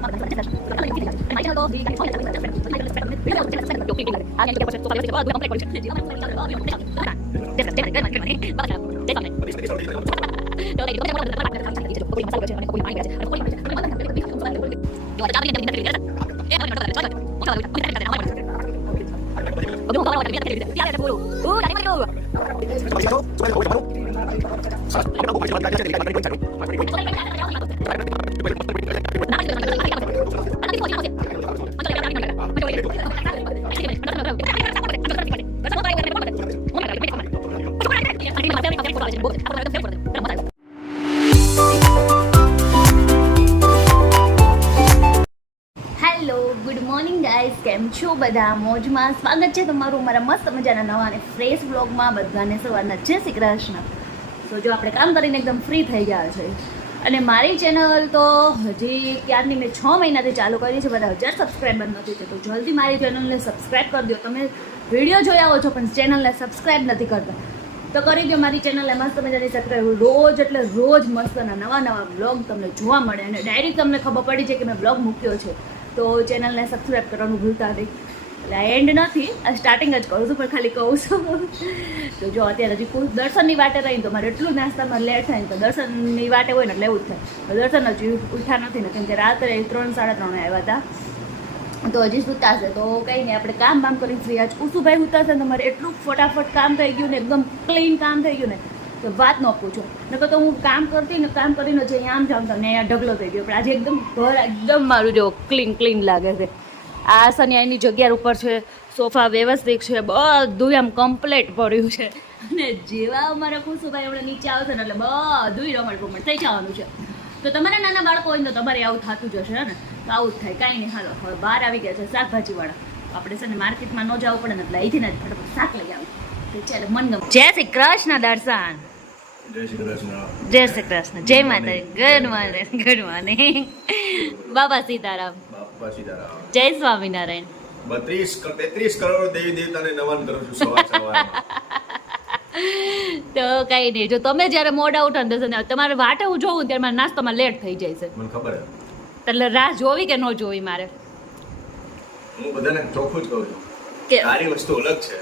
Good morning guys, કેમ છો બધા? મોજમાં. સ્વાગત છે તમારું મારા મસ્ત મજાના નવા અને ફ્રેશ બ્લોગમાં. બધાને સવારના જય શ્રી કૃષ્ણ. તો જો આપણે કામ કરીને એકદમ ફ્રી થઈ ગયા છે અને મારી ચેનલ તો હજી ક્યારની મેં 6 મહિનાથી ચાલુ કરી છે, બધા 1000 સબસ્ક્રાઈબર નથી છે. તો જલ્દી મારી ચેનલને સબસ્ક્રાઈબ કરી દો. તમે વિડીયો જોઈ આવો છો પણ ચેનલને સબસ્ક્રાઈબ નથી કરતા, તો કરી દો મારી ચેનલને મસ્ત મજાની સબસ્ક્રાઈબ. રોજ એટલે રોજ મસ્તના નવા બ્લોગ તમને જોવા મળે અને ડાયરેક્ટ તમને ખબર પડી છે કે મેં બ્લોગ મૂક્યો છે. તો ચેનલને સબસ્ક્રાઈબ કરવાનું ભૂલતા નહીં. એટલે આ એન્ડ નથી, આ સ્ટાર્ટિંગ જ કરું છું, પણ ખાલી કહું છું. તો જો અત્યારે હજી દર્શનની વાટે રહીને તો મારે એટલું નાસ્તામાં લેટ થાય ને, તો દર્શનની વાટે હોય ને એટલે એવું જ થાય. દર્શન હજી ઉઠ્યા નથી ને, કેમ કે રાત્રે 3 સાડા 3 આવ્યા હતા, તો હજી સૂતા છે. તો કંઈ નહીં, આપણે કામ કરીને ફ્રી. આજ કુસુભાઈ સૂતા છે ને, તમારે એટલું ફટાફટ કામ થઈ ગયું ને, એકદમ ક્લીન કામ થઈ ગયું ને, તો વાત ન પૂછો. નકર તો હું કામ કરીને જઈ આમ જામ તમને અહીંયા ઢગલો થઈ ગયો. પણ આજે એકદમ ઘર એકદમ મારું જો ક્લીન લાગે છે. આ સનિયાની જગ્યા ઉપર છે, સોફા વ્યવસ્થિત છે, બધું આમ કમ્પ્લીટ પડ્યું છે. અને જેવા અમારા કુસુભાઈ હમણાં નીચે આવશે ને એટલે બધું રમણ થઈ જવાનું છે. તો તમારા નાના બાળકો હોય ને તો તમારે આવું થતું જ હશે ને, તો આવું જ થાય. કાંઈ નહીં, હાલો હવે બહાર આવી ગયા છે શાકભાજીવાળા. આપણે છે ને માર્કેટમાં ન જવું પડે ને, એટલે અહીંથી ને ફટાફટ શાક લઈ આવું. તો ચાલો, મનગમ. જય શ્રી કૃષ્ણ દર્શન. જય શ્રી કૃષ્ણ. જય શ્રી કૃષ્ણ. જય માતાજી. Good morning. બાબા સીતારામ. બાપા સીતારામ. જય સ્વામિનારાયણ. 33 કરોડ દેવી દેવતાને નમન કરું છું સવારમાં. તો કઈ નહીં, જો તમે જ્યારે મોડા ઉઠો ને તમારે વાટે હું જોઉં ત્યારે મારે નાસ્તામાં લેટ થઈ જાય છે. મને ખબર છે. એટલે રાહ જોવી કે ન જોવી મારે? હું બધાને ચોખ્ખું જ કહું છું કે તારી વસ્તુ અલગ છે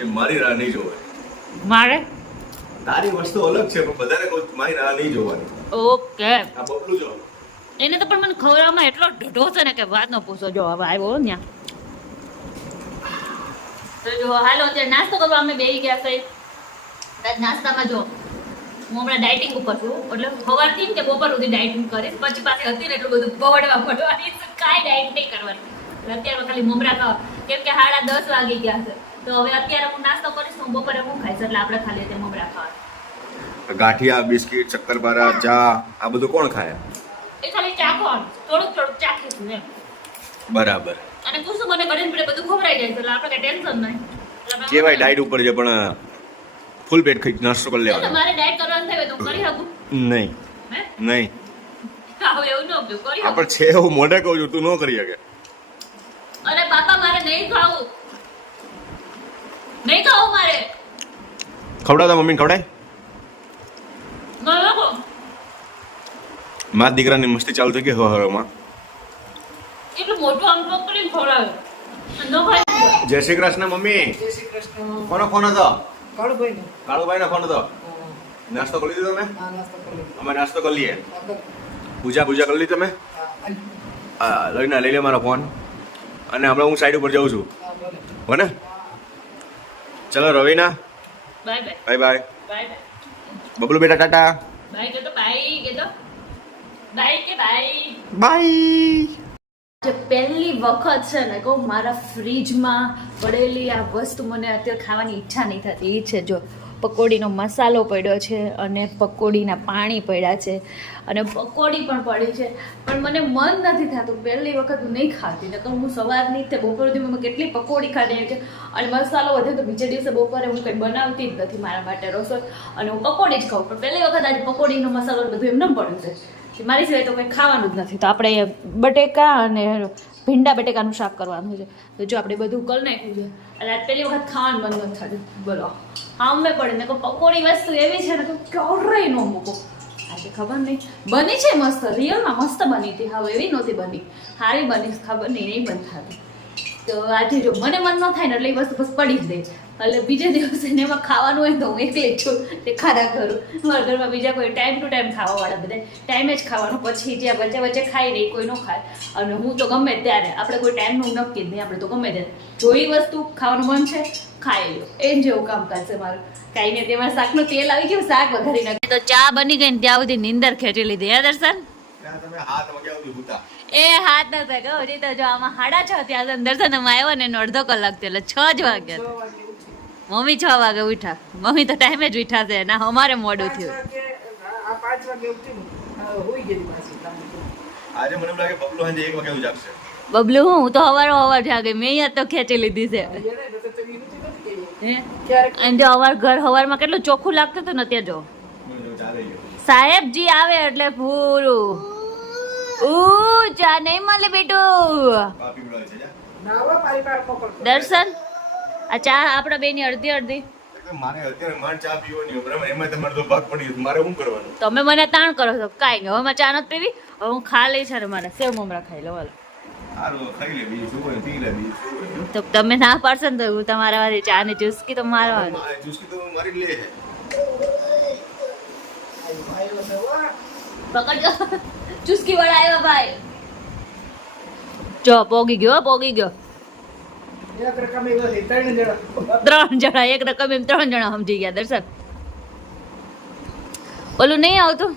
કે મારી રાહ નહીં જોવાય. મારે તારી વસ્તુ અલગ છે પણ બધાને કહું મારી રાહ નહીં જોવાની. ઓકે. આ બબલું જો એને તો પણ મને ખવડાવવામાં એટલો ઢઢો છે ને કે વાત ન પૂછો. જો હવે આવ્યો ત્યાં તો જો હાલો અત્યારે નાસ્તો કરવા અમે બેસી ગયા છે. નાસ્તામાં જો હું હમણાં ડાયટિંગ ઉપર છું, એટલે સવારથી કે બપોર સુધી ડાયટિંગ કરીશ. પછી પાસે હતી ને એટલું બધું પવડવા પડવાની, કાંઈ ડાયટ નહીં કરવાની. અત્યારે ખાલી મમરા ખાવા, કેમ કે 10:30 વાગી ગયા છે. તો હવે અત્યારે હું નાસ્તો કરીશ, હું બપોરે હું ખાઈશ, એટલે આપણે ખાલી તે મમરા ખાવા. ગાંઠિયા, બિસ્કિટ, શક્કરપારા, ચા આ બધું કોણ ખાય? એ ખાલી ચાખવાનું, થોડુંક ચાખીશું એમ. બરાબર. અને કુસુમ મને કરીને પડે બધું ખવડાઈ જાય છે, એટલે આપણે કઈ ટેન્શન નહીં. કેવાય ડાયટ ઉપર છે પણ ફૂલ પેટ ખાઈ નાસ્તો કરી લેવાનો. મારે ડાયટ કરવાનું થાય તો કરી શકું? નહીં. નહીં. હવે એવું ન કરી શકું. આપણે છે એવું મોઢે કહું છું, તું ન કરી શકે. અરે બાપા મારે નહીં ખાવું મારે. ખવડાવતા મમ્મીને ખવડાય. મારા દીકરાની મસ્તી ચાલુ થઈ ગઈ હવામાં. એટલું મોટું આમ પકડીને ખવડાવે. જય શ્રી કૃષ્ણ મમ્મી. જય શ્રી કૃષ્ણ. કોનો ફોન હતો? કાળુભાઈનો. કાળુભાઈ નો ફોન હતો. નાસ્તો કરી લીધો તમે? હા, નાસ્તો કરી લીધો. અમે નાસ્તો કરી લઈએ. આગળ. પૂજા કરી લીધી તમે? હા, લઈ લે મારો ફોન. અને હમણાં હું સાઈડ ઉપર જાઉં છું. ભલે. હો ને? ચલો રવિના, બાય બાય. બબલુ બેટા ટાટા. જે પહેલી વખત છે ને કહું, મારા ફ્રીજમાં પડેલી આ વસ્તુ મને અત્યારે ખાવાની ઈચ્છા નહીં થતી. એ છે જો પકોડીનો મસાલો પડ્યો છે અને પકોડીના પાણી પડ્યા છે અને પકોડી પણ પડી છે, પણ મને મન નથી થતું. પહેલી વખત હું નહીં ખાતી, નકર હું સવારની તે બપોર સુધી મેં કેટલી પકોડી ખાધી છે. અને મસાલો વધે તો બીજે દિવસે બપોરે હું કંઈ બનાવતી જ નથી મારા માટે રસોઈ, અને હું પકોડી જ ખાઉં. પણ પહેલી વખત આજે પકોડીનો મસાલો બધું એમને પડ્યું છે. મારી સિવાય તો કંઈ ખાવાનું જ નથી. તો આપણે બટેકા અને ભીંડા બટેકાનું શાક કરવાનું છે. તો જો આપણે બધું કરી નાખ્યું છે, એટલે આજ પહેલી વખત ખાવાનું બંધ નથી થતું. બોલો, આમે પડે ને પકોડી વસ્તુ એવી છે ને તો ક્યારેય ન મૂકો. આજે ખબર નહીં બની છે મસ્ત, રિયલમાં મસ્ત બની હતી. હવે એવી નહોતી બની, સારી બની ખબર નહીં બનતી. તો આજે જો મને મન ન થાય ને એટલે એ વસ્તુ બસ પડી જ દે. એટલે બીજે દિવસે ને એમાં ખાવાનું હોય તો હું એકલી છું તે ખાધા કરું. મારા ઘરમાં બીજા કોઈ ટાઈમ ટુ ટાઈમ ખાવાવાળા બધા ટાઈમે જ ખાવાનું, પછી જ્યાં વચ્ચે વચ્ચે ખાઈ નહીં કોઈ ન ખાય. અને હું તો ગમે ત્યારે, આપણે કોઈ ટાઈમનું નક્કી જ નહીં, આપણે તો ગમે ત્યારે જો એ વસ્તુ ખાવાનું મન છે ખાઈ લો, એમ જેવું કામકાજ છે મારું. કાંઈ નહીં, તેમાં શાકનું તેલ આવી ગયું, શાક વઘારી નાખી તો ચા બની ગઈ ને ત્યાં સુધી નીંદર ખેંચી લીધી. હે દર્શન? તમે હાથ વાગ્યા સુધી હુતા. એ હાથ નતા કહો હજી તો જો આમાં 6:30 ત્યાં દર્શન અમે આવ્યો ને એનો અડધો કલાક થયો એટલે 6 જ વાગ્યા. 6 વાગે ઉઠી. મમ્મી 6 વાગે ઉઠા, મમ્મી તો ટાઈમે જ ઉઠા છે ના અમારે મોડું 5 થયું. વાગે, આ 5 વાગે ઉઠી ને, હોઈ ગઈ પાછી કામ તો. આજે મને એમ લાગે બબલુ સાંજે 1 વાગે જાગશે. બબલુ હું તો હવાર જાગે, મેં અહીંયા તો ખેંચી લીધી છે. એને તો ઈ નથી કરતી. હે ક્યારેક અને જો અવાર ઘર હવારમાં કેટલું ચોખ્ખું લાગતું હતું ને ત્યાં જો મને જો ચાલે ગયો. સાહેબજી આવે એટલે પૂરું. ચા નહીં મળે બેટું. પાપી બોલાવે છે જા. નાવા મારી પાસે મોકલતો. દર્શન આ ચા આપણા બેની અડધી એટલે મારે અત્યારે માંડ ચા પીવાની બરાબર, એમાં તમારે તો ભાગ પડી ગયો. મારે શું કરવાનું? તમે મને તાણ કરો છો કાંઈ નહીં. હવે મારે ચા નથી પીવી, હવે હું ખા લઈ છે ને મારા સેવ મમરા ખાઈ લો. હાલો સારું ખાઈ લે, બીજું શું કરે, પી લે, બીજું શું કરે. તો તમે ના પાડશો ને તો હું તમારા વાળી ચા ની ચુસ્કી તો મારવાની. ચુસ્કી તો મારી જ લે. ભાઈઓ છે, વાહ. પકડજો, ચુસ્કી વાળા આવ્યો ભાઈ. જો પોગી ગયો. એક રકમે ગઈ 3 જણા. 3 જણા એક રકમ એમ 3 જણા સમજી ગયા. દર્શન ઓલું નહીં આવતું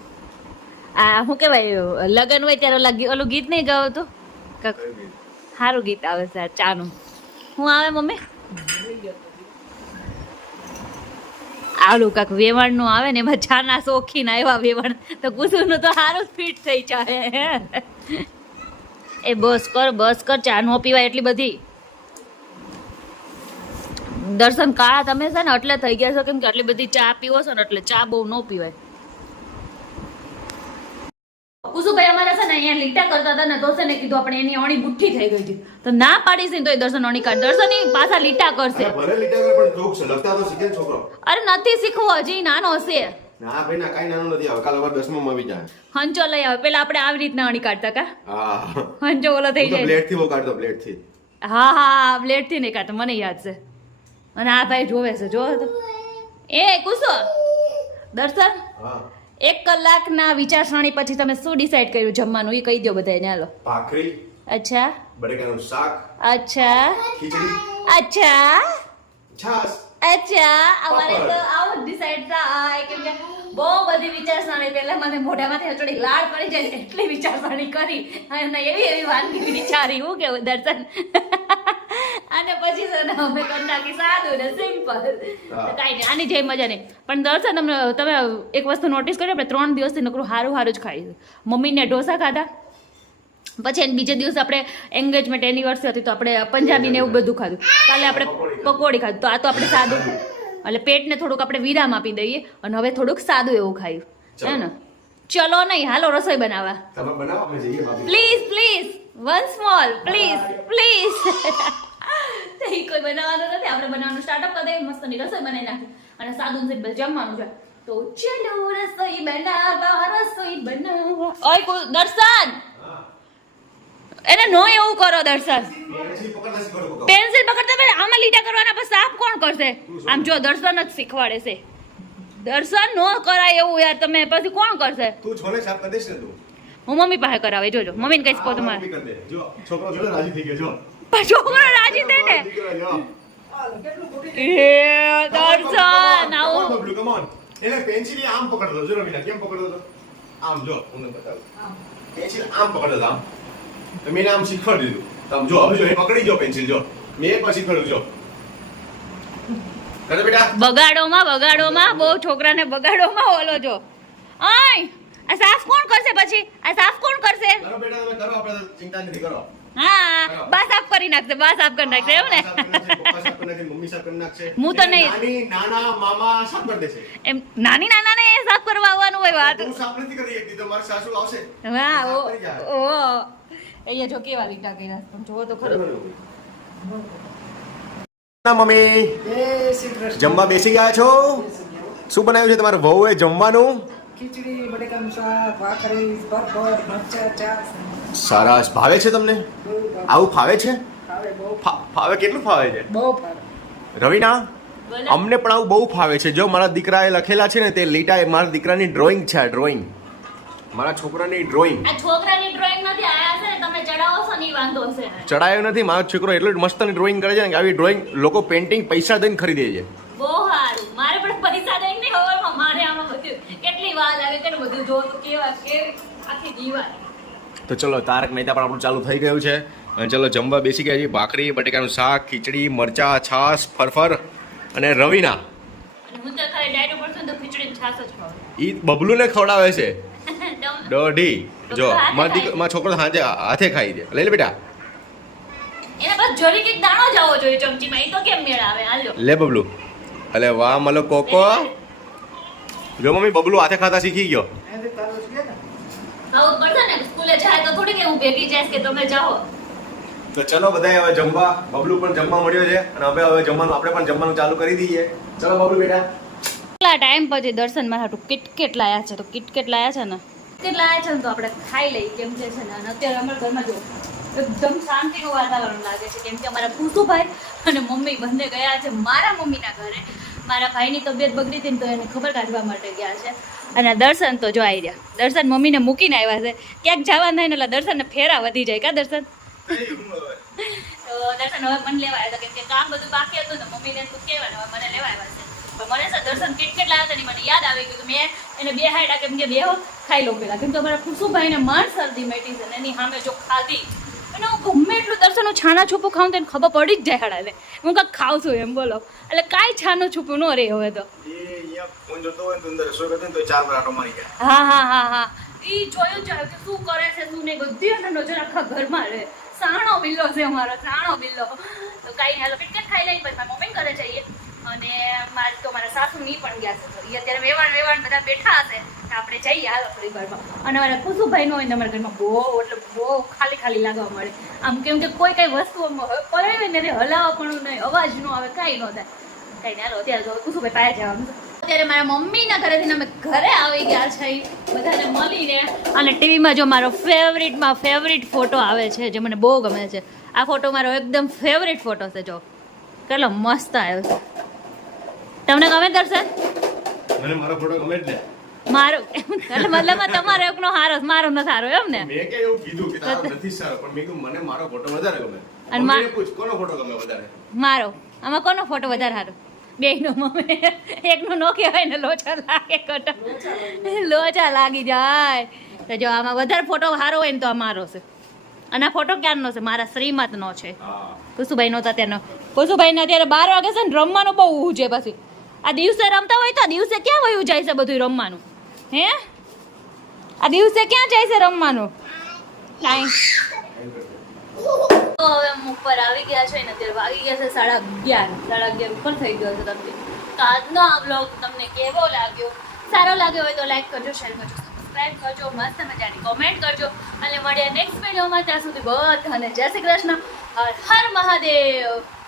આ શું કહેવાય લગન હોય ત્યારે ઓલું ગીત નહીં ગાવતું, સારું ગીત આવે છે ચાનું. શું આવે મમ્મી? આલું કાક વેવણ નું આવે ને એમાં ચાના શોખીન આવ્યા વેવણ તો કુસુમ નું તો સારું ફિટ થઈ જાય. એ બસ કર ચા નો પીવાય એટલી બધી. દર્શન કાળા તમે છે ને એટલે થઈ ગયા છો કેમ કે આટલી બધી ચા પીવો છો ને એટલે ચા બહુ ન પીવાય. કુસુભાઈ અમારા છે ને અહીંયા લીટા કરતા હતા ને તો છે ને કીધું આપણે એની અણી બુઠ્ઠી થઈ ગઈ હતી તો ના પાડીશ ને તો એ દર્શન અણી કાઢ. દર્શન ઈ પાછા લીટા કરશે. ભલે લીટા કરે પણ જોક છે, લખતા તો શીખે ને છોકરો. અરે નથી શીખવો, હજી નાનો છે. ના ભાઈ ના, કાઈ નાનું નથી. આવે કાલ વાર 10માં આવી જાય. હંચો લઈ આવે. પેલા આપણે આવી રીતના અણી કાઢતા કા હા, હંચો ઓલો થઈ જાય. બ્લેડ થી બહુ કાઢતો, બ્લેડ થી. હા બ્લેડ થી નહીં કાઢતો, મને યાદ છે. અને આ ભાઈ જોવે છે, જો તો એ કુસો દર્શન હા, 1 કલાકના વિચારસરણી પછી તમે શું ડિસાઈડ કર્યું જમવાનું એ કહી દો બધાને. હાલો. ભાખરી, અચ્છા બટેકાનું શાક, અચ્છા ખીચડી, અચ્છા છાશ. અચ્છા અમારે તો આવું ડિસાઈડ થાય કેમ કે બહુ બધી વિચારસરણી પહેલા મને મોઢામાંથી હચડી લાળ પડી જાય એટલી વિચારસરણી કરી અને એવી વાનગી વિચારી. હું કેવું દર્શન અને પછી છે ને અમે કરી નાખી સાદું ને સિમ્પલ. કાંઈ નહીં, આની જેવી મજા નહીં. પણ દર્શન તમે એક વસ્તુ નોટિસ કરી, આપણે 3 દિવસથી નકરું સારું જ ખાઈ. મમ્મીને ઢોસા ખાધા, પછી બીજે દિવસે આપણે એન્ગેજમેન્ટ એનિવર્સરી હતી તો આપણે પંજાબી ને એવું બધું ખાધું. કાલે આપણે પકોડી ખાધું. તો આ તો આપણે સાદું એટલે પેટને થોડુંક આપણે વિરામ આપી દઈએ અને હવે થોડુંક સાદું એવું ખાયું હે ને. ચલો નહીં, હાલો રસોઈ બનાવવા. તમે બનાવો, આપણે જઈએ ભાભી. Please one small please. કોઈ બનાવવાનું નથી, આપણે બનાવવાનું સ્ટાર્ટઅપ કરી દઈએ, મસ્તની રસોઈ બનાવી નાખી અને સાદું સિમ્પલ જમવાનું છે. તો ચલો રસોઈ બનાવવા. ઓય દર્શન એને નો એવું કરો દર્શન. પેન્સિલ પકડતા પહેલા આમાં લીટા કરવાના પછી સાફ કોણ કરશે? આમ જો દર્શન જ શીખવાડે છે. દર્શન નો કરાય એવું યાર, તમે પછી કોણ કરશે? તું છોલે સાફ કરી દેશ ને તું. હું મમ્મી પાસે કરાવે. જોજો મમ્મીને કહીશ કહો તમારે. જો છોકરો જોડે રાજી થઈ ગયો. જો પણ છોકરો રાજી થાય ને. હાલો, કેટલું ખોટી એ દર્શન આવું બબલુ, કમ ઓન. એને પેન્સિલ આમ પકડતો જો રવિના, કેમ પકડતો હતો? આમ જો, હું બતાવું. પેન્સિલ આમ પકડતો આમ. તો મેં આમ શીખવાડી દીધું. તમે જો હવે જો એ પકડી જો પેન્સિલ, જો મેં એક વાર શીખવાડ્યું. જો કરે બેટા. બગાડોમાં બહુ છોકરાને બગાડોમાં ઓલો જો. ઓય આ સાફ કોણ કરશે પછી? આ સાફ કોણ કરશે? કરો બેટા, તમે કરો, આપણે ચિંતા નથી કરો. હા બા સાફ કરી નાખશે, બા સાફ કરી નાખશે એવું ને. પપ્પા સાફ કરી નાખશે, મમ્મી સાફ કરી નાખશે. હું તો નહીં. નાની નાના મામા સાફ કરી દેશે. એમ નાની નાનાને એ સાફ કરવા આવવાનું હોય વાત. હું સાફ નથી કરી શકતી તો મારી સાસુ આવશે. હા સાફ કરી જાય. ઓ અહીંયા જો કેવા લીટા કર્યા તમે જોવો તો ખરો. ના મમ્મી, જય શ્રી કૃષ્ણ. જમવા બેસી ગયા છો? શું બનાવ્યું છે તમારા વહુએ જમવાનું? ખીચડી, બટેકાનું શાક, ભાખરી, પાપડ, મરચાં, છાશ. સરસ. ભાવે છે તમને? બહુ ભાવે. આવું ફાવે છે? ભાવે, બહુ ફાવે કેટલું ફાવે છે? બહુ ભાવે. રવિના, બોલો. અમને પણ આવું બહુ ફાવે છે. જો મારા દીકરાએ લખેલા છે ને તે લીટા એ મારા દીકરાની ડ્રોઈંગ છે. ડ્રોઈંગ મારા છોકરાની ડ્રોઈંગ આ છોકરાની ડ્રોઈંગ નથી આયા છે ને તમે ચડાવો છો ને ઈ વાંધો છે. ચડાયો નથી. મારો છોકરો એટલું મસ્તની ડ્રોઈંગ કરે છે ને કે આવી ડ્રોઈંગ લોકો પેઇન્ટિંગ પૈસા દઈને ખરીદે છે. બહુ સારું. મારે પણ પૈસા દઈને નહીં હવારમાં મારે આમાં બધું કેટલી વાર લાગે કે બધું જો તો કેવા કેવી આખી દીવાલ. તો ચલો તારક મહેતા પણ આપણું ચાલુ થઈ ગયું છે અને ચલો જમવા બેસી ગયા છીએ. ભાખરી, બટેકાનું શાક, ખીચડી, મરચા, છાશ, ફરફર અને રવિના અને હું તો ખાલી ડાયટ ઉપર છું ને તો ખીચડી ને છાશ જ ખાઉં. ઈ બબલુને ખવડાવે છે દમ- દોઢી. જો બબલુ હાથે મારો છોકરો સાંજે હાથે ખાઈ દે. લઈ લે બેટા, એને બસ જરીક એક દાણો જ આવવો જોઈએ ચમચીમાં. ઈ તો કેમ મેળ આવે? હાલો. લે બબલુ. અલે વાહ મલો કોકો. જો મમ્મી બબલુ હાથે ખાતા શીખી ગયો. એનાથી તારું છે ને? આવું જ પડશે ને. સ્કૂલે જાય તો થોડી કે હું ભેગી જઈશ કે તમે જાઓ. તો ચલો બધાય હવે જમવા. બબલુ પણ જમવા મળ્યો છે અને હવે જમવાનું આપણે પણ જમવાનું ચાલુ કરી દઈએ. ચલો બબલુ બેટા. કેટલા ટાઈમ પછી દર્શન મારા હાટુ કિટકેટ લાયા છે. તો કિટકેટ લાયા છે ને કિટકેટ લાયા છે ને તો આપણે ખાઈ લઈએ કેમ કે છે ને અને અત્યારે અમારા ઘરમાં જો એકદમ શાંતિનું વાતાવરણ લાગે છે કેમ કે અમારા પૂસુભાઈ અને મમ્મી બંને ગયા છે મારા મમ્મીના ઘરે. મારા ભાઈની તબિયત બગડી હતી ને તો એને ખબર કાઢવા માટે ગયા છે. અને દર્શન તો જો આવી રહ્યા. દર્શન મમ્મીને મૂકીને આવ્યા છે. ક્યાંક જવા થાય ને એટલે દર્શનને ફેરા વધી જાય કા દર્શન? તો દર્શન હવે મને લેવા આવ્યા હતા કેમ કે કામ બધું બાકી હતું ને મમ્મીને તું કહેવાનું હવે મને લેવા આવ્યા છે. પણ મને છે દર્શન કિટકેટ લાવ્યા હતા ને મને યાદ આવી ગયું મેં એને બે હાઈડા કેમ કે બેહો ખાઈ લો પેલા કેમ કે અમારા ખુશુભાઈને માંડ શરદી મેટી છે ને એની સામે જો ખાધી અને હું ગમે એટલું દર્શનનું છાના છૂપું ખાઉં તો એને ખબર પડી જ જાય હડાને હું કાંઈક ખાઉં છું એમ બોલો એટલે કાંઈ છાનું છૂપું ન રહે હવે તો. હા હા હા હા ઈ જોયું જાય કે શું કરે છે શું નહીં બધી અને નજર આખા ઘરમાં રહે. સાણો બિલ્લો છે અમારો સાણો બિલ્લો. તો કાંઈ નહીં હાલો કિટકેટ ખાઈ લઈ પછી મારા મમ્મી ઘરે જઈએ અને મારા સાસુ ની પણ ગયા છે તો એ અત્યારે વેવાણ બધા બેઠા હશે આપણે જઈએ હાલો થોડી વારમાં. અને અમારા ખુશુભાઈ નો હોય ને અમારા ઘરમાં બહુ એટલે બહુ ખાલી ખાલી લાગવા મળે આમ કેમ કે કોઈ કઈ વસ્તુ પડે ને હલાવા પણ નહીં અવાજ ન આવે કાંઈ ન થાય. કાંઈ નહીં હાલો અત્યારે તો ખુશુભાઈ પાસે જવાનું છે. અત્યારે મારા મમ્મીના ઘરેથી અમે ઘરે આવી ગયા છે બધાને મળીને અને ટીવીમાં જો મારો ફેવરિટ ફોટો આવે છે જે મને બહુ ગમે છે. આ ફોટો મારો એકદમ ફેવરિટ ફોટો છે. જો કેટલો મસ્ત આવ્યો છે. તમને ગમે દર્શન? મને મારો ફોટો ગમે જ ને. મારો એટલે મતલબ તમારો એકનો હારો મારો ન સારો એમ ને? મેં કે એવું કીધું કે તારો નથી સારો પણ મેં કીધું મને મારો ફોટો વધારે ગમે. અને મમ્મીને પૂછ કોનો ફોટો ગમે વધારે? મારો. આમાં કોનો ફોટો વધારે સારો? બેયનો મમ્મી. એકનો નો કહેવાય ને લોચા લાગે કટા લોચા લાગી જાય. તો જો આમાં વધારે ફોટો સારો હોય ને તો આ મારો છે. અને આ ફોટો ક્યારનો છે? મારા શ્રીમતનો છે. હા. કુસુભાઈ નો અત્યારનો. કુસુભાઈ ને અત્યારે 12 વાગે છે ને રમવાનું બહુ ઊંઘે પછી. આ દિવસે રમતા હોય તો દિવસે ક્યાં વયું જાય છે બધું રમવાનું? હે આ દિવસે ક્યાં જાય છે રમવાનું? કાંઈ તો હવે અમે ઉપર આવી ગયા છે ને અત્યારે વાગી ગયા છે 11:30 ઉપર થઈ ગયો છે તમને. તો આજનો આ બ્લોગ તમને કેવો લાગ્યો? સારો લાગ્યો હોય તો લાઈક કરજો, શેર કરજો, સબસ્ક્રાઇબ કરજો, મસ્ત મજાની કોમેન્ટ કરજો અને મળીએ નેક્સ્ટ વિડીયોમાં. ત્યાં સુધી બધાને જય શ્રી કૃષ્ણ. હર હર મહાદેવ.